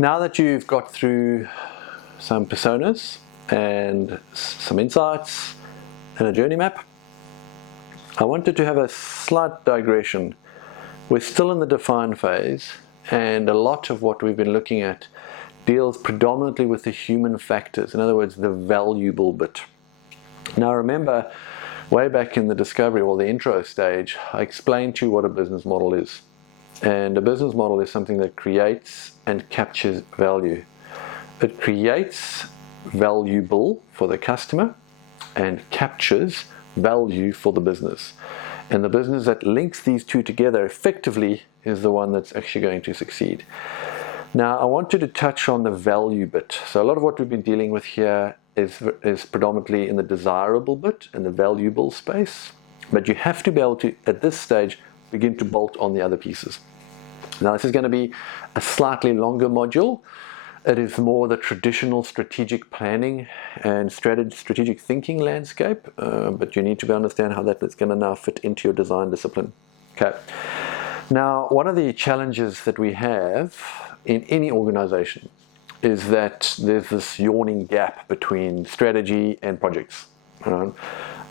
Now that you've got through some personas and some insights and a journey map, I wanted to have a slight digression. We're still in the define phase, and a lot of what we've been looking at deals predominantly with the human factors, in other words, the valuable bit. Now remember, way back in the discovery or the intro stage, I explained to you what a business model is. And a business model is something that creates and captures value. It creates valuable for the customer and captures value for the business. And the business that links these two together effectively is the one that's actually going to succeed. Now, I wanted to touch on the value bit. So a lot of what we've been dealing with here is predominantly in the desirable bit and the valuable space. But you have to be able to, at this stage, begin to bolt on the other pieces. Now, this is going to be a slightly longer module. It is more the traditional strategic planning and strategic thinking landscape, but you need to understand how that is going to now fit into your design discipline. Okay. Now, one of the challenges that we have in any organization is that there's this yawning gap between strategy and projects.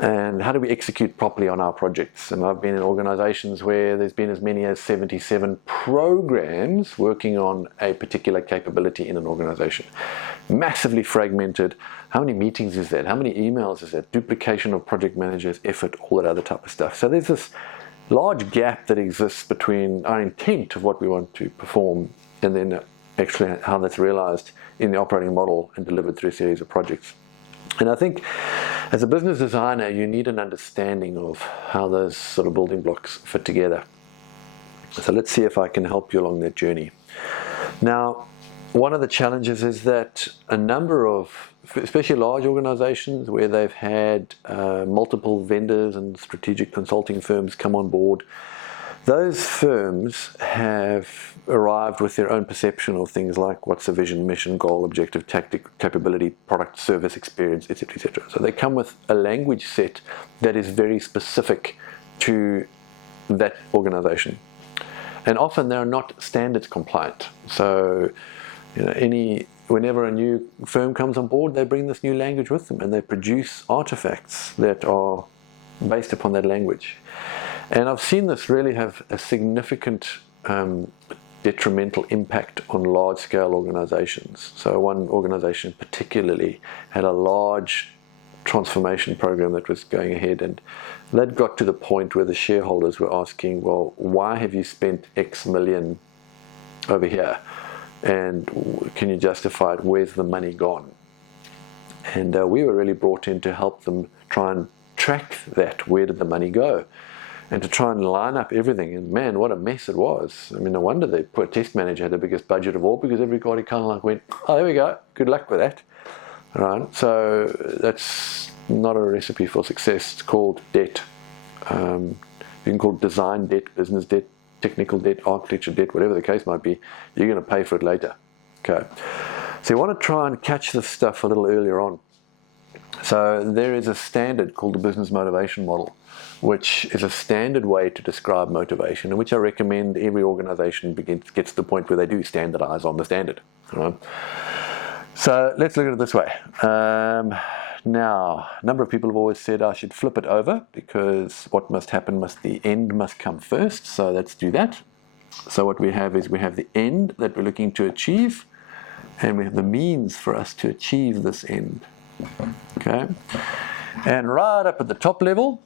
And how do we execute properly on our projects? And I've been in organizations where there's been as many as 77 programs working on a particular capability in an organization. Massively fragmented. How many meetings is that? How many emails is that? Duplication of project managers, effort, all that other type of stuff. So there's this large gap that exists between our intent of what we want to perform and then actually how that's realized in the operating model and delivered through a series of projects. And I think as a business designer, you need an understanding of how those sort of building blocks fit together. So let's see if I can help you along that journey. Now, one of the challenges is that a number of, especially large organizations where they've had multiple vendors and strategic consulting firms come on board, those firms have arrived with their own perception of things like what's the vision, mission, goal, objective, tactic, capability, product, service, experience, etc., etc. So they come with a language set that is very specific to that organization. And often they're not standards compliant. So, whenever a new firm comes on board, they bring this new language with them and they produce artifacts that are based upon that language. And I've seen this really have a significant detrimental impact on large-scale organizations. So one organization particularly had a large transformation program that was going ahead, and that got to the point where the shareholders were asking, well, why have you spent X million over here? And can you justify it? Where's the money gone? And we were really brought in to help them try and track that. Where did the money go? And to try and line up everything. And man, what a mess it was. I mean, no wonder the test manager had the biggest budget of all, because everybody kind of like went, oh, there we go, good luck with that. All right, so that's not a recipe for success. It's called debt. You can call it design debt, business debt, technical debt, architecture debt, whatever the case might be. You're going to pay for it later. Okay. So you want to try and catch this stuff a little earlier on. So there is a standard called the business motivation model, which is a standard way to describe motivation, and which I recommend every organization gets to the point where they do standardize on the standard. Right? So let's look at it this way. Now, a number of people have always said I should flip it over, because what must happen the end must come first. So let's do that. So what we have is we have the end that we're looking to achieve, and we have the means for us to achieve this end. Okay, and right up at the top level,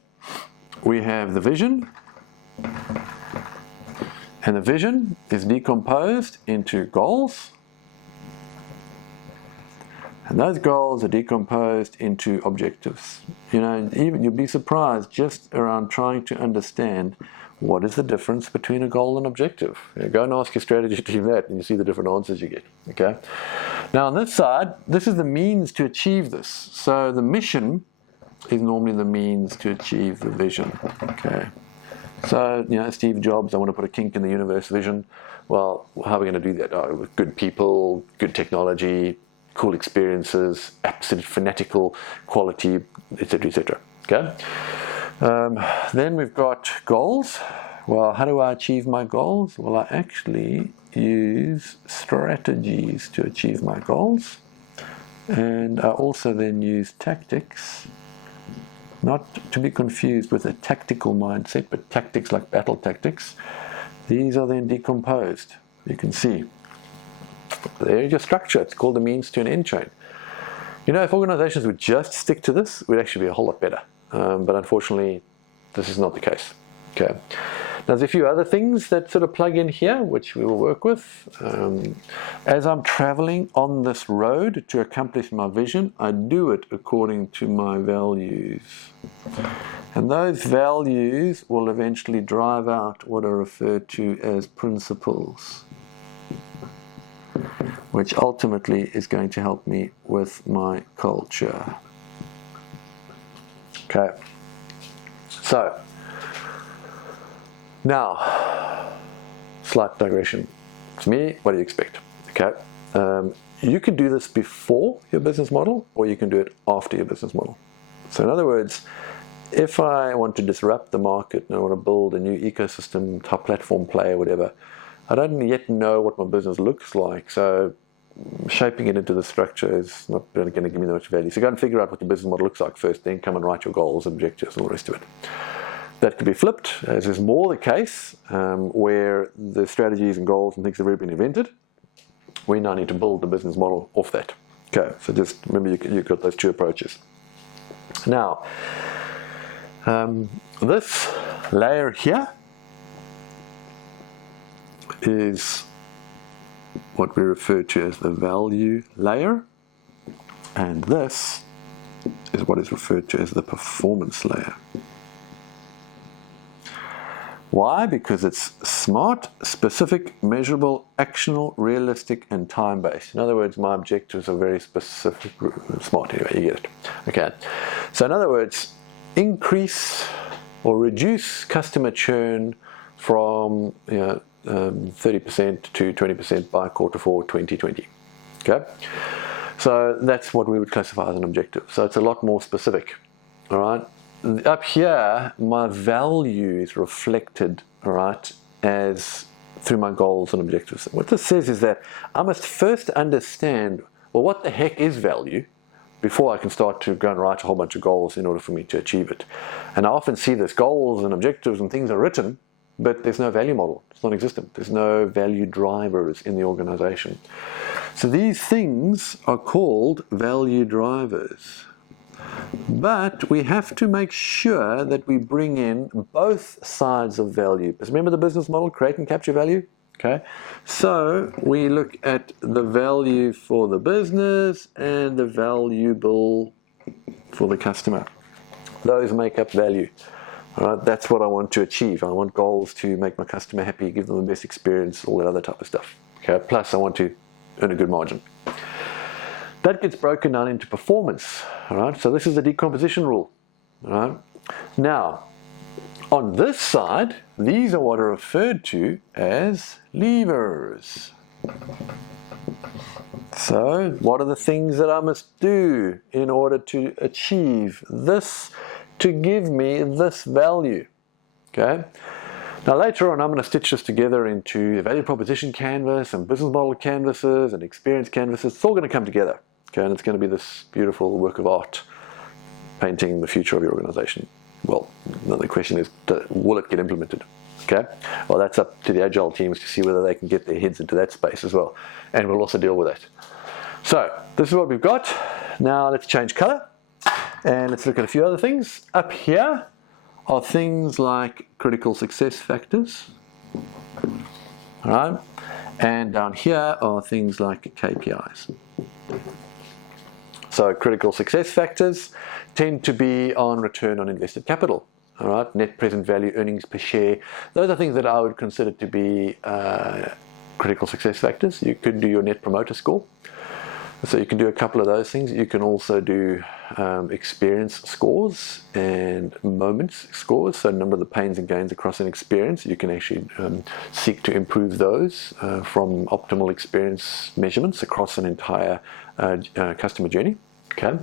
we have the vision, and the vision is decomposed into goals, and those goals are decomposed into objectives. You'll be surprised just around trying to understand what is the difference between a goal and objective. Go and ask your strategy team that, and you see the different answers you get. Okay. Now on this side, this is the means to achieve this. So the mission is normally the means to achieve the vision. Okay. So, Steve Jobs, I want to put a kink in the universe vision. Well, how are we going to do that? With good people, good technology, cool experiences, absolute fanatical quality, etc., etc. Okay. Then we've got goals. Well, how do I achieve my goals? Well, I actually use strategies to achieve my goals. And I also then use tactics, not to be confused with a tactical mindset, but tactics like battle tactics. These are then decomposed. You can see. There's your structure. It's called the means to an end chain. You know, if organizations would just stick to this, it would actually be a whole lot better. But unfortunately, this is not the case. Okay. Now, there's a few other things that sort of plug in here, which we will work with. As I'm traveling on this road to accomplish my vision, I do it according to my values. And those values will eventually drive out what are referred to as principles, which ultimately is going to help me with my culture. Okay. So, now, slight digression. To me, what do you expect? Okay, you can do this before your business model, or you can do it after your business model. So in other words, if I want to disrupt the market and I want to build a new ecosystem, top platform player, whatever, I don't yet know what my business looks like, so shaping it into the structure is not going to give me that much value. So go and figure out what your business model looks like first, then come and write your goals, objectives, and all the rest of it. That could be flipped, as is more the case, where the strategies and goals and things have already been invented. We now need to build the business model off that. Okay, so just remember you've got those two approaches. Now, this layer here is what we refer to as the value layer, and this is what is referred to as the performance layer. Why? Because it's smart, specific, measurable, actionable, realistic, and time-based. In other words, my objectives are very specific, smart. Anyway, you get it. Okay. So in other words, increase or reduce customer churn from 30% to 20% by Q4 2020. Okay. So that's what we would classify as an objective. So it's a lot more specific. All right. Up here, my value is reflected, all right, as through my goals and objectives. What this says is that I must first understand, well, what the heck is value before I can start to go and write a whole bunch of goals in order for me to achieve it. And I often see this goals and objectives and things are written, but there's no value model. It's non-existent. There's no value drivers in the organization. So these things are called value drivers. But we have to make sure that we bring in both sides of value. Because remember the business model, create and capture value? Okay. So we look at the value for the business and the valuable for the customer. Those make up value. All right, that's what I want to achieve. I want goals to make my customer happy, give them the best experience, all that other type of stuff. Okay. Plus I want to earn a good margin. That gets broken down into performance, all right? So this is the decomposition rule, all right? Now, on this side, these are what are referred to as levers. So, what are the things that I must do in order to achieve this, to give me this value, okay? Now later on I'm going to stitch this together into a value proposition canvas and business model canvases and experience canvases. It's all going to come together. Okay, and it's going to be this beautiful work of art, painting the future of your organization. Well, the question is, will it get implemented? Okay, well that's up to the agile teams to see whether they can get their heads into that space as well. And we'll also deal with that. So, this is what we've got. Now let's change color and let's look at a few other things. Up here are things like critical success factors. All right, and down here are things like KPIs. So critical success factors tend to be on return on invested capital, all right, net present value, earnings per share. Those are things that I would consider to be critical success factors. You could do your net promoter score. So you can do a couple of those things. You can also do experience scores and moments scores. So a number of the pains and gains across an experience. You can actually seek to improve those from optimal experience measurements across an entire customer journey. Okay,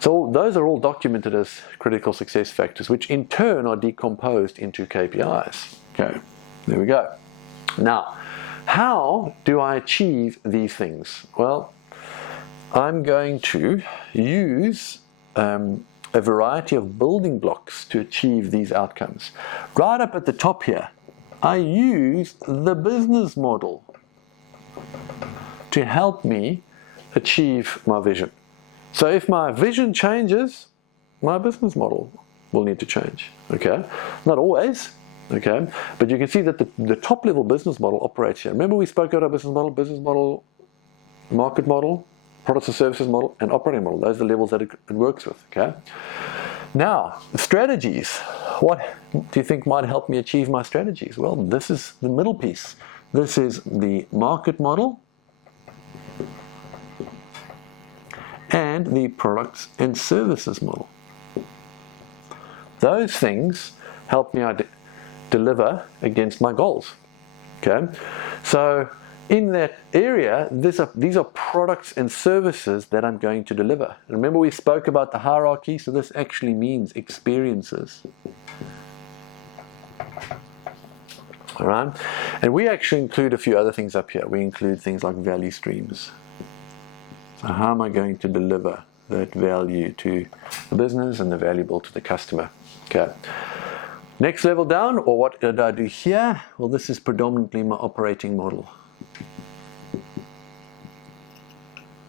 so those are all documented as critical success factors, which in turn are decomposed into KPIs. Okay, there we go. Now, how do I achieve these things? Well, I'm going to use a variety of building blocks to achieve these outcomes. Right up at the top here, I use the business model to help me achieve my vision. So if my vision changes, my business model will need to change. Okay, not always. Okay, but you can see that the top level business model operates here. Remember we spoke about our business model, market model, products and services model, and operating model. Those are the levels that it works with. Okay. Now, strategies. What do you think might help me achieve my strategies? Well, this is the middle piece. This is the market model and the products and services model. Those things help me deliver against my goals. Okay, so in that area, these are products and services that I'm going to deliver. And remember we spoke about the hierarchy, so this actually means experiences. All right, and we actually include a few other things up here. We include things like value streams. So how am I going to deliver that value to the business and the valuable to the customer? Okay. Next level down, or what did I do here? Well, this is predominantly my operating model.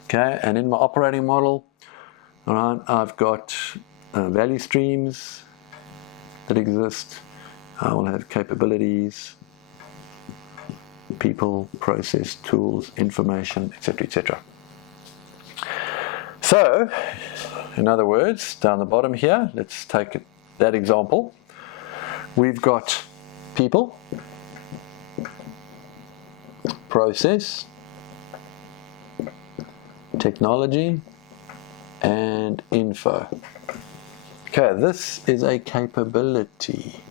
Okay, and in my operating model, all right, I've got value streams that exist. I will have capabilities, people, process, tools, information, etc., etc. So, in other words, down the bottom here, let's take that example. We've got people, process, technology, and info. Okay, this is a capability.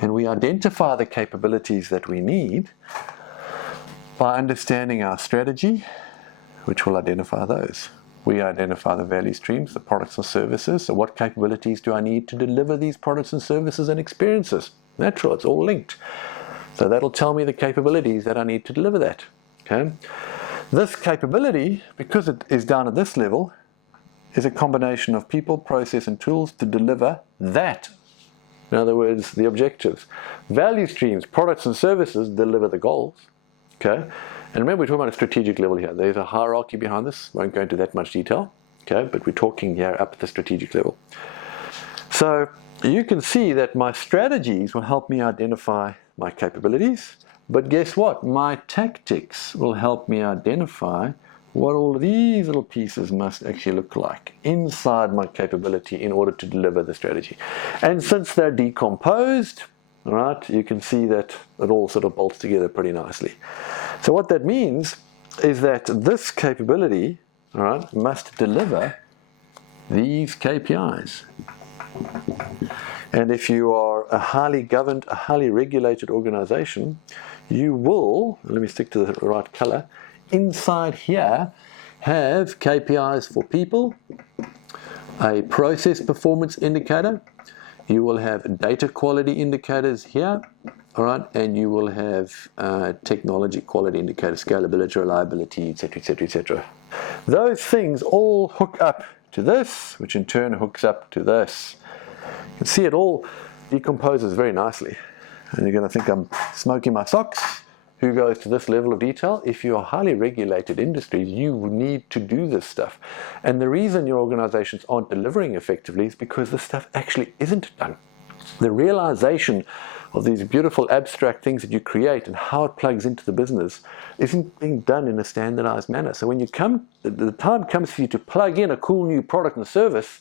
And we identify the capabilities that we need by understanding our strategy, which will identify those. We identify the value streams, the products and services. So what capabilities do I need to deliver these products and services and experiences? Natural, it's all linked. So that'll tell me the capabilities that I need to deliver that. Okay. This capability, because it is down at this level, is a combination of people, process, and tools to deliver that. In other words, the objectives. Value streams, products and services deliver the goals. Okay. And remember, we're talking about a strategic level here. There's a hierarchy behind this. Won't go into that much detail. Okay, but we're talking here up at the strategic level. So you can see that my strategies will help me identify my capabilities. But guess what? My tactics will help me identify what all of these little pieces must actually look like inside my capability in order to deliver the strategy. And since they're decomposed, all right, you can see that it all sort of bolts together pretty nicely. So what that means is that this capability, all right, must deliver these KPIs. And if you are a highly governed, a highly regulated organization, you will, let me stick to the right color, inside here have KPIs for people, a process performance indicator, you will have data quality indicators here, all right, and you will have technology quality indicators, scalability, reliability, etc., etc., etc. Those things all hook up to this, which in turn hooks up to this. You can see it all decomposes very nicely. And you're going to think I'm smoking my socks. Who goes to this level of detail? If you're highly regulated industries, you need to do this stuff. And the reason your organizations aren't delivering effectively is because this stuff actually isn't done. The realization of these beautiful abstract things that you create and how it plugs into the business isn't being done in a standardized manner. So when you come, the time comes for you to plug in a cool new product and service,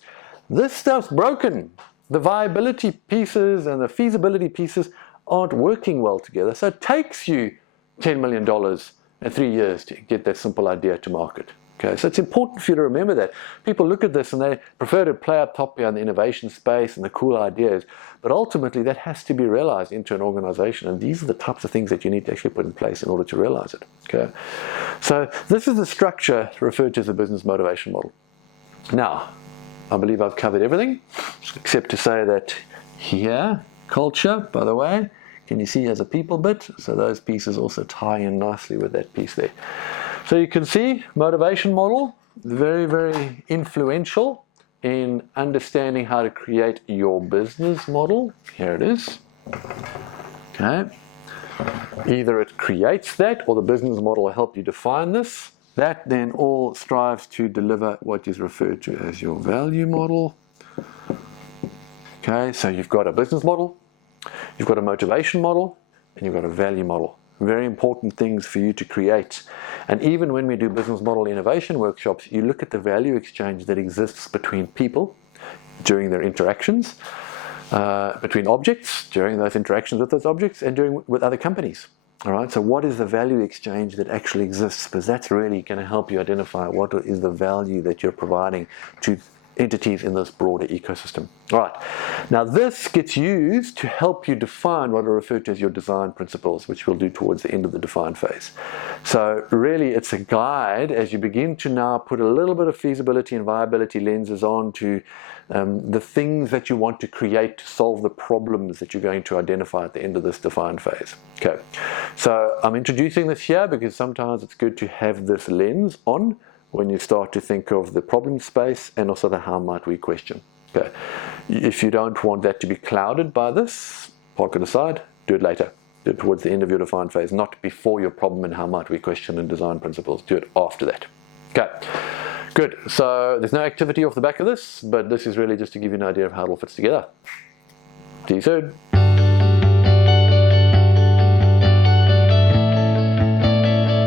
this stuff's broken. The viability pieces and the feasibility pieces aren't working well together. So it takes you $10 million and 3 years to get that simple idea to market. Okay, so it's important for you to remember that. People look at this and they prefer to play up top here in the innovation space and the cool ideas, but ultimately that has to be realized into an organization, and these are the types of things that you need to actually put in place in order to realize it. Okay, so this is the structure referred to as a business motivation model. Now, I believe I've covered everything, except to say that here culture, by the way, can you see has a people bit? So those pieces also tie in nicely with that piece there. So you can see motivation model, very, very influential in understanding how to create your business model. Here it is. Okay. Either it creates that or the business model will help you define this. That then all strives to deliver what is referred to as your value model. Okay, so you've got a business model, you've got a motivation model, and you've got a value model. Very important things for you to create. And even when we do business model innovation workshops, you look at the value exchange that exists between people during their interactions, between objects during those interactions with those objects, and with other companies. All right, so what is the value exchange that actually exists? Because that's really going to help you identify what is the value that you're providing to entities in this broader ecosystem. All right, now this gets used to help you define what are referred to as your design principles, which we'll do towards the end of the define phase. So really it's a guide as you begin to now put a little bit of feasibility and viability lenses on to the things that you want to create to solve the problems that you're going to identify at the end of this define phase. Okay, so I'm introducing this here because sometimes it's good to have this lens on when you start to think of the problem space and also the how might we question. Okay. If you don't want that to be clouded by this, park it aside, do it later. Do it towards the end of your define phase, not before your problem and how might we question and design principles. Do it after that. Okay, good. So there's no activity off the back of this, but this is really just to give you an idea of how it all fits together. See you soon.